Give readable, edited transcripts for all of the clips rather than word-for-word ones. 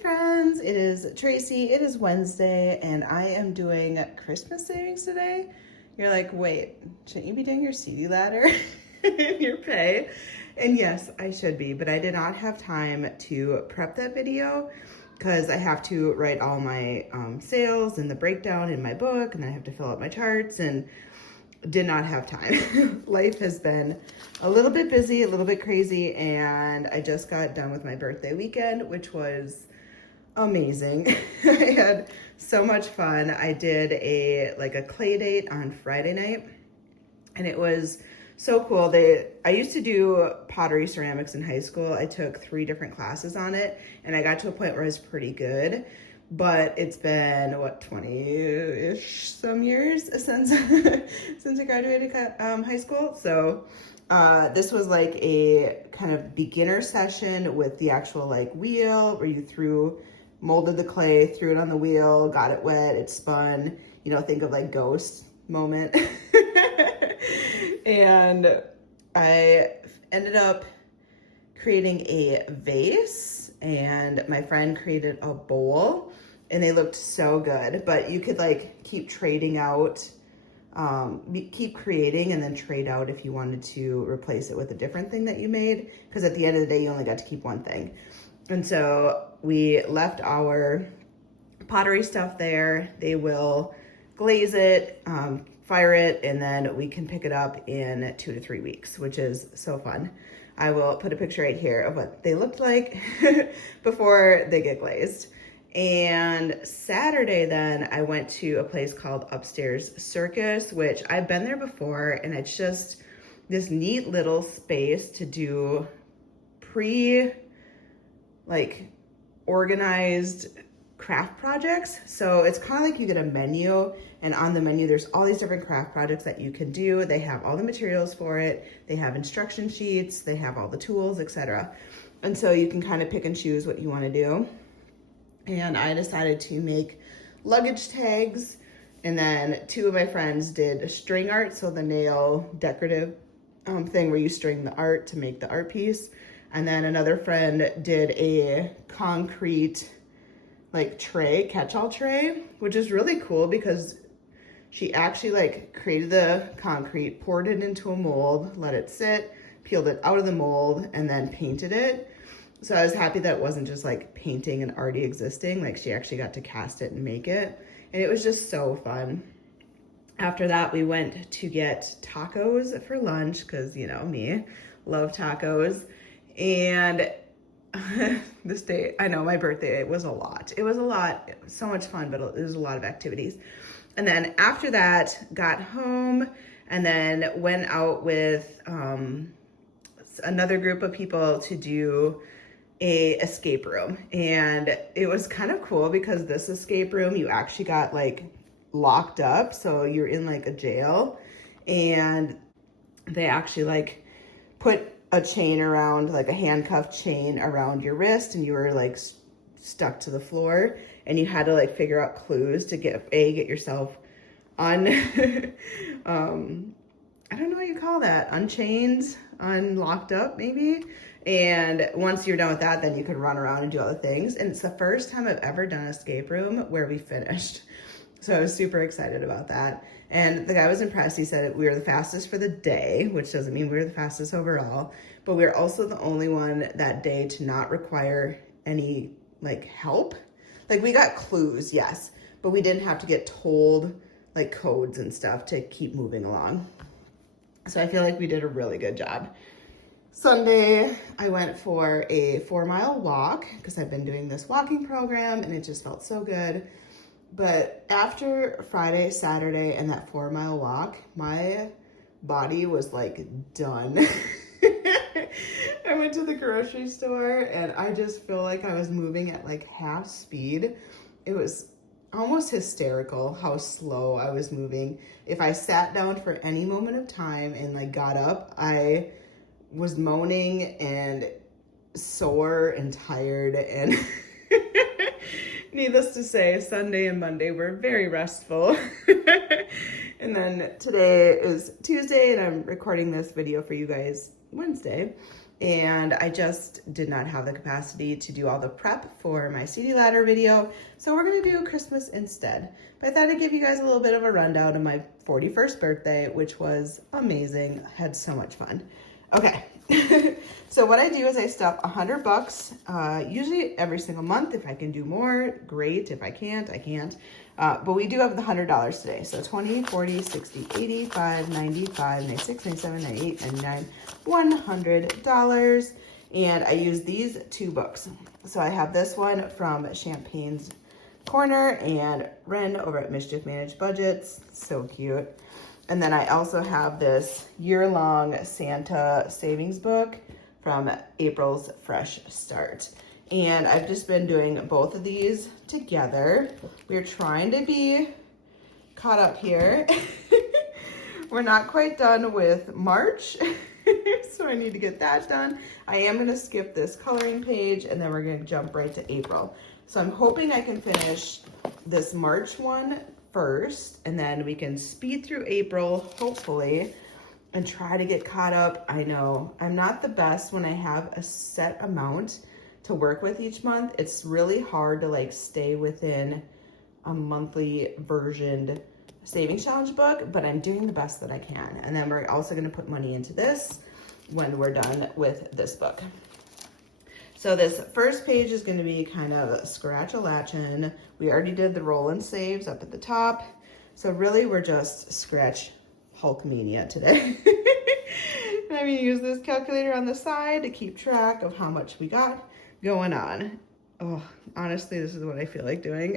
friends, it is Tracy. It is Wednesday and I am doing Christmas savings today. You're like, wait, shouldn't you be doing your CD ladder in your pay? And yes, I should be, but I did not have time to prep that video because I have to write all my sales and the breakdown in my book, and I have to fill out my charts, and did not have time. Life has been a little bit busy, a little bit crazy, and I just got done with my birthday weekend, which was amazing. I had so much fun. I did a clay date on Friday night, and it was so cool. I used to do pottery ceramics in high school. I took 3 different classes on it, and I got to a point where I was pretty good. But it's been, what, 20-ish some years since since I graduated high school. So this was like a kind of beginner session with the actual like wheel where you molded the clay, threw it on the wheel, got it wet, it spun, you know, think of like ghost moment. And I ended up creating a vase, and my friend created a bowl, and they looked so good. But you could like keep trading out, keep creating and then trade out if you wanted to replace it with a different thing that you made, because at the end of the day you only got to keep one thing. And so we left our pottery stuff there. They will glaze it, fire it, and then we can pick it up in 2 to 3 weeks, which is so fun. I will put a picture right here of what they looked like before they get glazed. And Saturday then I went to a place called Upstairs Circus, which I've been there before, and it's just this neat little space to do organized craft projects. So it's kind of like you get a menu, and on the menu there's all these different craft projects that you can do. They have all the materials for it, they have instruction sheets, they have all the tools, etc. And so you can kind of pick and choose what you want to do. And I decided to make luggage tags, and then 2 of my friends did string art, so the nail decorative thing where you string the art to make the art piece. And then another friend did a concrete like tray, catch-all tray, which is really cool because she actually like created the concrete, poured it into a mold, let it sit, peeled it out of the mold, and then painted it. So I was happy that it wasn't just like painting an already existing, like she actually got to cast it and make it. And it was just so fun. After that, we went to get tacos for lunch because, you know, me, love tacos. And this day, I know my birthday, it was a lot. It was so much fun, but it was a lot of activities. And then after that, got home and then went out with another group of people to do a escape room. And it was kind of cool because this escape room, you actually got like locked up. So you're in like a jail, and they actually like put a chain around, like a handcuff chain around your wrist, and you were like stuck to the floor, and you had to like figure out clues to get yourself I don't know what you call that, unchained, unlocked up maybe. And once you're done with that, then you can run around and do other things. And it's the first time I've ever done an escape room where we finished. So I was super excited about that. And the guy was impressed. He said we were the fastest for the day, which doesn't mean we were the fastest overall, but we were also the only one that day to not require any like help. Like we got clues, yes, but we didn't have to get told like codes and stuff to keep moving along. So I feel like we did a really good job. Sunday, I went for a 4-mile walk because I've been doing this walking program, and it just felt so good. But after Friday, Saturday, and that 4-mile walk, my body was like done. I went to the grocery store, and I just feel like I was moving at like half speed. It was almost hysterical how slow I was moving. If I sat down for any moment of time and like got up, I was moaning and sore and tired, and needless to say, Sunday and Monday were very restful. And then today is Tuesday, and I'm recording this video for you guys Wednesday. and I just did not have the capacity to do all the prep for my CD ladder video, so we're gonna do Christmas instead. But I thought I'd give you guys a little bit of a rundown of my 41st birthday, which was amazing. I had so much fun. Okay, so what I do is I stuff $100, usually every single month. If I can do more, great. If I can't, I can't. But we do have the $100 today. So 20, 40, 60, 85, 95, 96, 97, 98, 99, $100. And I use these 2 books. So I have this one from Champagne's Corner and Ren over at Mischief Managed Budgets. So cute. And then I also have this year-long Santa savings book from April's Fresh Start. And I've just been doing both of these together. We're trying to be caught up here. We're not quite done with March, so I need to get that done. I am gonna skip this coloring page and then we're gonna jump right to April. So I'm hoping I can finish this March one first, and then we can speed through April, hopefully, and try to get caught up. I know I'm not the best when I have a set amount to work with each month. It's really hard to like stay within a monthly versioned savings challenge book, but I'm doing the best that I can. And then we're also gonna put money into this when we're done with this book. So this first page is gonna be kind of scratch-a-latchin'. We already did the roll and saves up at the top. So really we're just scratch Hulkmania today. I'm gonna use this calculator on the side to keep track of how much we got going on. Oh, honestly, this is what I feel like doing.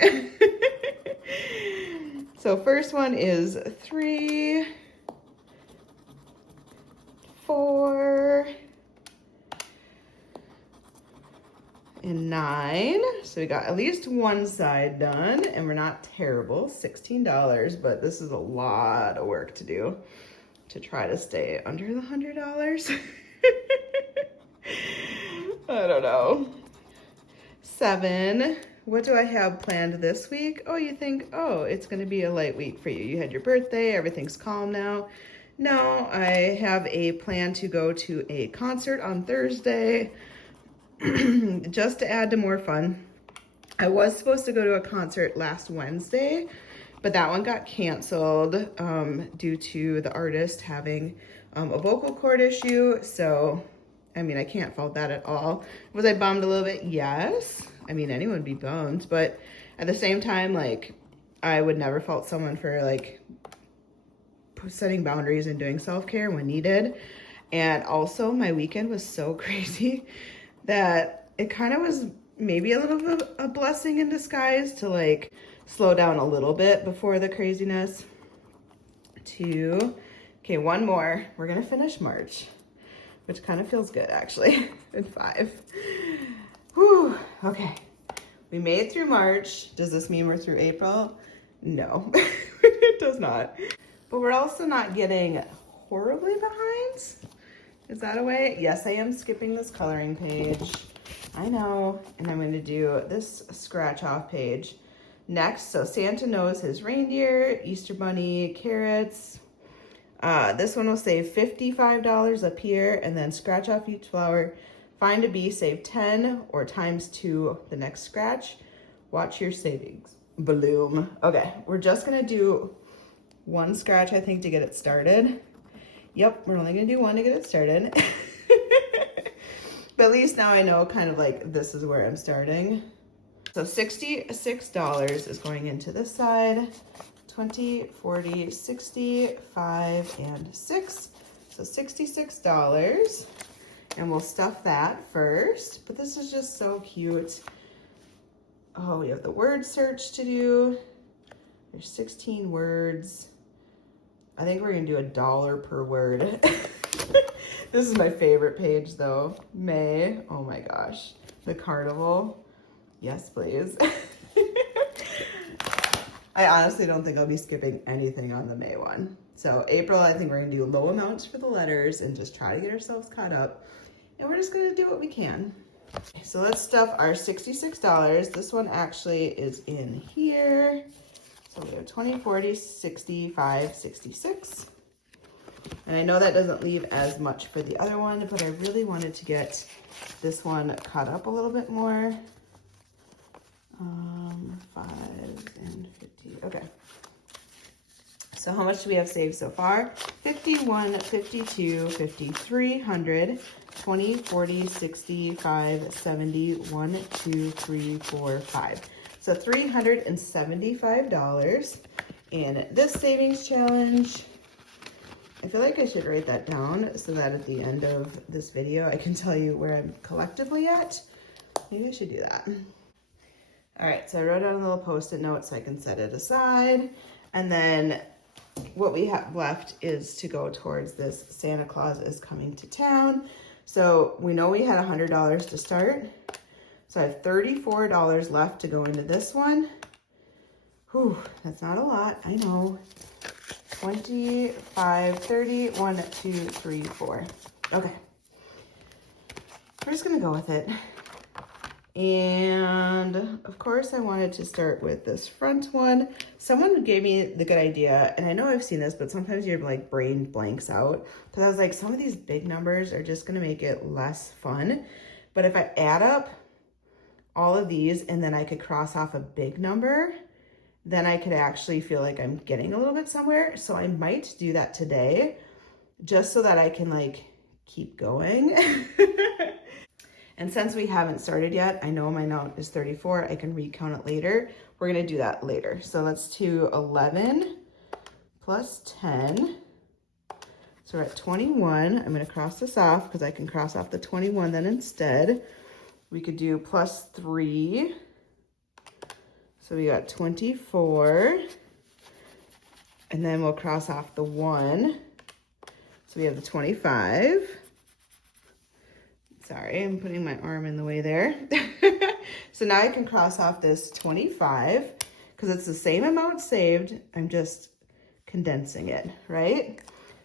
So first one is 3, 4, and 9. So we got at least one side done, and we're not terrible, $16, but this is a lot of work to do to try to stay under the $100. I don't know. 7. What do I have planned this week? Oh, you think, oh, it's gonna be a light week for you. You had your birthday, everything's calm now. No, I have a plan to go to a concert on Thursday. Just to add to more fun. I was supposed to go to a concert last Wednesday, but that one got canceled due to the artist having a vocal cord issue. So, I mean, I can't fault that at all. Was I bummed a little bit? Yes. I mean, anyone would be bummed, but at the same time, like, I would never fault someone for like setting boundaries and doing self-care when needed. And also my weekend was so crazy that it kind of was maybe a little bit of a blessing in disguise to like slow down a little bit before the craziness. 2. Okay, one more. We're gonna finish March, which kind of feels good actually. And 5. Whew, okay. We made it through March. Does this mean we're through April? No, it does not. But we're also not getting horribly behind. Is that a way? Yes, I am skipping this coloring page. I know. And I'm going to do this scratch off page next. So Santa knows his reindeer, Easter bunny, carrots. This one will save $55 up here, and then scratch off each flower. Find a bee, save 10, or times 2 the next scratch. Watch your savings bloom. Okay, we're just going to do one scratch, I think, to get it started. Yep, we're only gonna do one to get it started. But at least now I know kind of like this is where I'm starting. So $66 is going into this side. 20, 40, 60, 5, and 6. So $66. And we'll stuff that first. But this is just so cute. Oh, we have the word search to do. There's 16 words. I think we're gonna do $1 per word. This is my favorite page though. May, oh my gosh. The carnival, yes please. I honestly don't think I'll be skipping anything on the May one. So April, I think we're gonna do low amounts for the letters and just try to get ourselves caught up. And we're just gonna do what we can. So let's stuff our $66. This one actually is in here. So we have 20, 40, 65, 66. And I know that doesn't leave as much for the other one, but I really wanted to get this one cut up a little bit more. 5 and 50, okay. So how much do we have saved so far? 51, 52, 53, 100, 20, 40, 65, 70, 1, 2, 3, 4, 5. So $375. And this savings challenge, I feel like I should write that down so that at the end of this video, I can tell you where I'm collectively at. Maybe I should do that. All right, so I wrote down a little Post-it note so I can set it aside. And then what we have left is to go towards this Santa Claus is coming to town. So we know we had $100 to start. So I have $34 left to go into this one. Whew, that's not a lot, I know. 25, 30, 1, 2, 3, 4. Okay. We're just gonna go with it. And of course I wanted to start with this front one. Someone gave me the good idea, and I know I've seen this, but sometimes your like brain blanks out. Because I was like, some of these big numbers are just gonna make it less fun. But if I add up all of these and then I could cross off a big number, then I could actually feel like I'm getting a little bit somewhere. So I might do that today, just so that I can like keep going. And since we haven't started yet, I know my note is 34. I can recount it later. We're gonna do that later. So let's do 11 plus 10. So we're at 21. I'm gonna cross this off because I can cross off the 21 then instead. We could do plus 3. So we got 24. And then we'll cross off the 1. So we have the 25. Sorry, I'm putting my arm in the way there. So now I can cross off this 25 because it's the same amount saved. I'm just condensing it, right?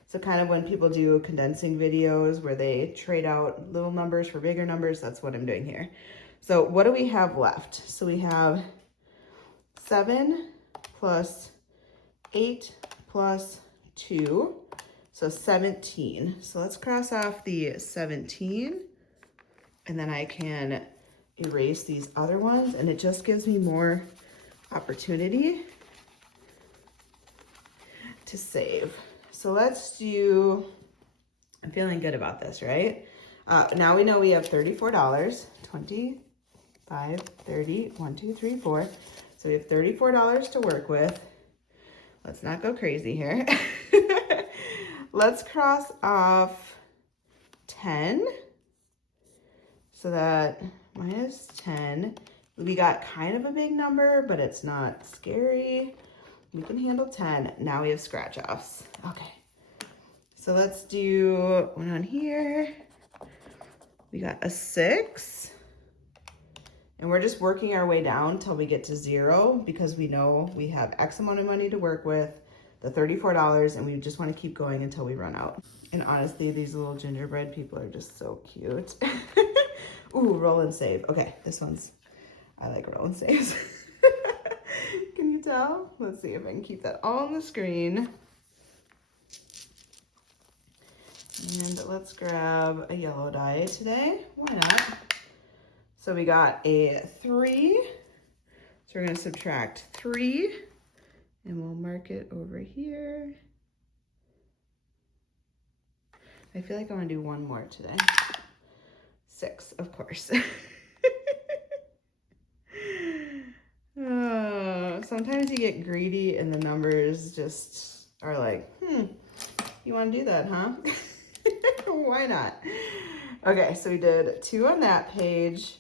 So kind of when people do condensing videos where they trade out little numbers for bigger numbers, that's what I'm doing here. So what do we have left? So we have 7 plus 8 plus 2, so 17. So let's cross off the 17. And then I can erase these other ones, and it just gives me more opportunity to save. So let's do, I'm feeling good about this, right? Now we know we have $34, 25, 30, 1, 2, 3, 4. So we have $34 to work with. Let's not go crazy here. Let's cross off 10. So that minus 10, we got kind of a big number, but it's not scary. We can handle 10. Now we have scratch offs. Okay. So let's do one on here. We got a 6. And we're just working our way down till we get to 0 because we know we have X amount of money to work with, the $34, and we just want to keep going until we run out. And honestly, these little gingerbread people are just so cute. Ooh, roll and save. Okay, this one's, I like roll and saves. Can you tell? Let's see if I can keep that all on the screen. And let's grab a yellow die today. Why not? So we got a 3. So we're gonna subtract 3 and we'll mark it over here. I feel like I wanna do one more today. 6, of course. Sometimes you get greedy and the numbers just are like, you want to do that, huh? Why not? Okay, so we did 2 on that page.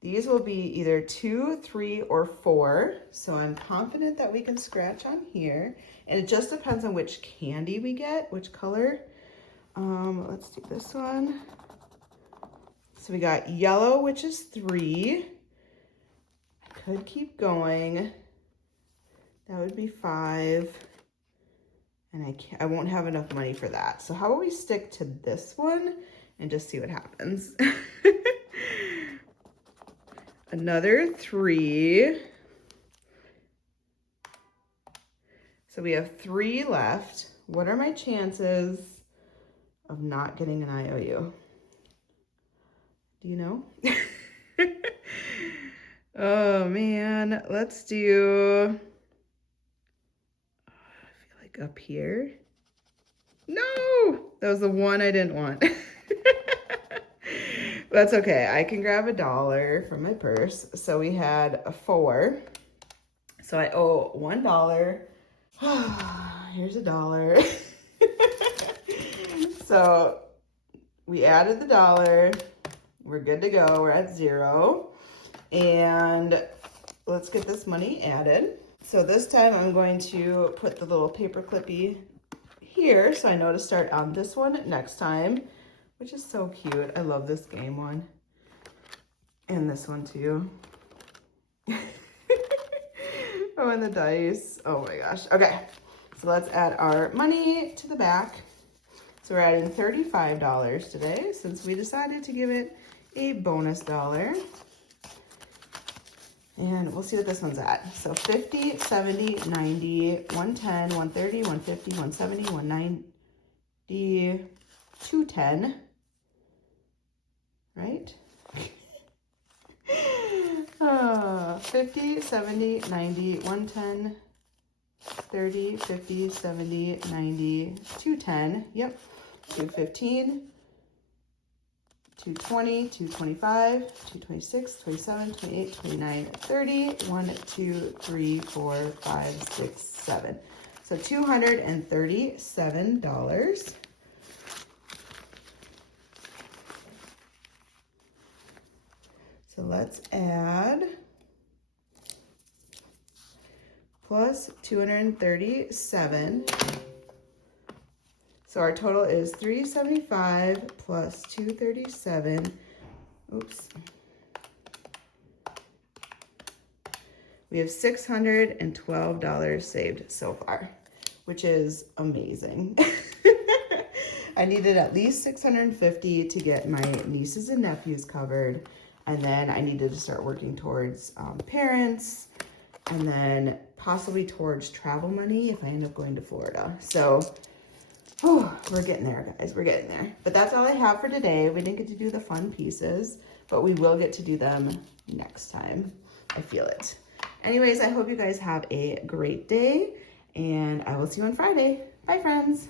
These will be either 2, 3, or 4. So I'm confident that we can scratch on here. And it just depends on which candy we get, which color. Let's do this one. So we got yellow, which is 3. I could keep going. That would be 5. And I won't have enough money for that. So how about we stick to this one and just see what happens. Another 3. So we have 3 left. What are my chances of not getting an IOU? Do you know? Oh man, let's do, I feel like up here. No, that was the one I didn't want. That's okay. I can grab $1 from my purse. So we had a 4. So I owe $1. Here's $1. So we added the $1. We're good to go. We're at 0. And let's get this money added. So this time I'm going to put the little paper clippy here so I know to start on this one next time, which is so cute. I love this game one. And this one too. Oh, and the dice. Oh my gosh. Okay, so let's add our money to the back. So we're adding $35 today since we decided to give it a bonus $1. And we'll see what this one's at. So 50, 70, 90, 110, 130, 150, 170, 190, 210, right? 50, 70, 90, 110, 30, 50, 70, 90, 210, yep, 215, 220, 225, 226, 27, 28, 29, 30, 1, 2, 3, 4, 5, 6, 7. So $237. So let's add plus 237. So our total is 375 plus 237. Oops. We have $612 saved so far, which is amazing. I needed at least $650 to get my nieces and nephews covered. And then I needed to start working towards parents, and then possibly towards travel money if I end up going to Florida. So oh, we're getting there, guys. We're getting there. But that's all I have for today. We didn't get to do the fun pieces, but we will get to do them next time. I feel it. Anyways, I hope you guys have a great day, and I will see you on Friday. Bye, friends.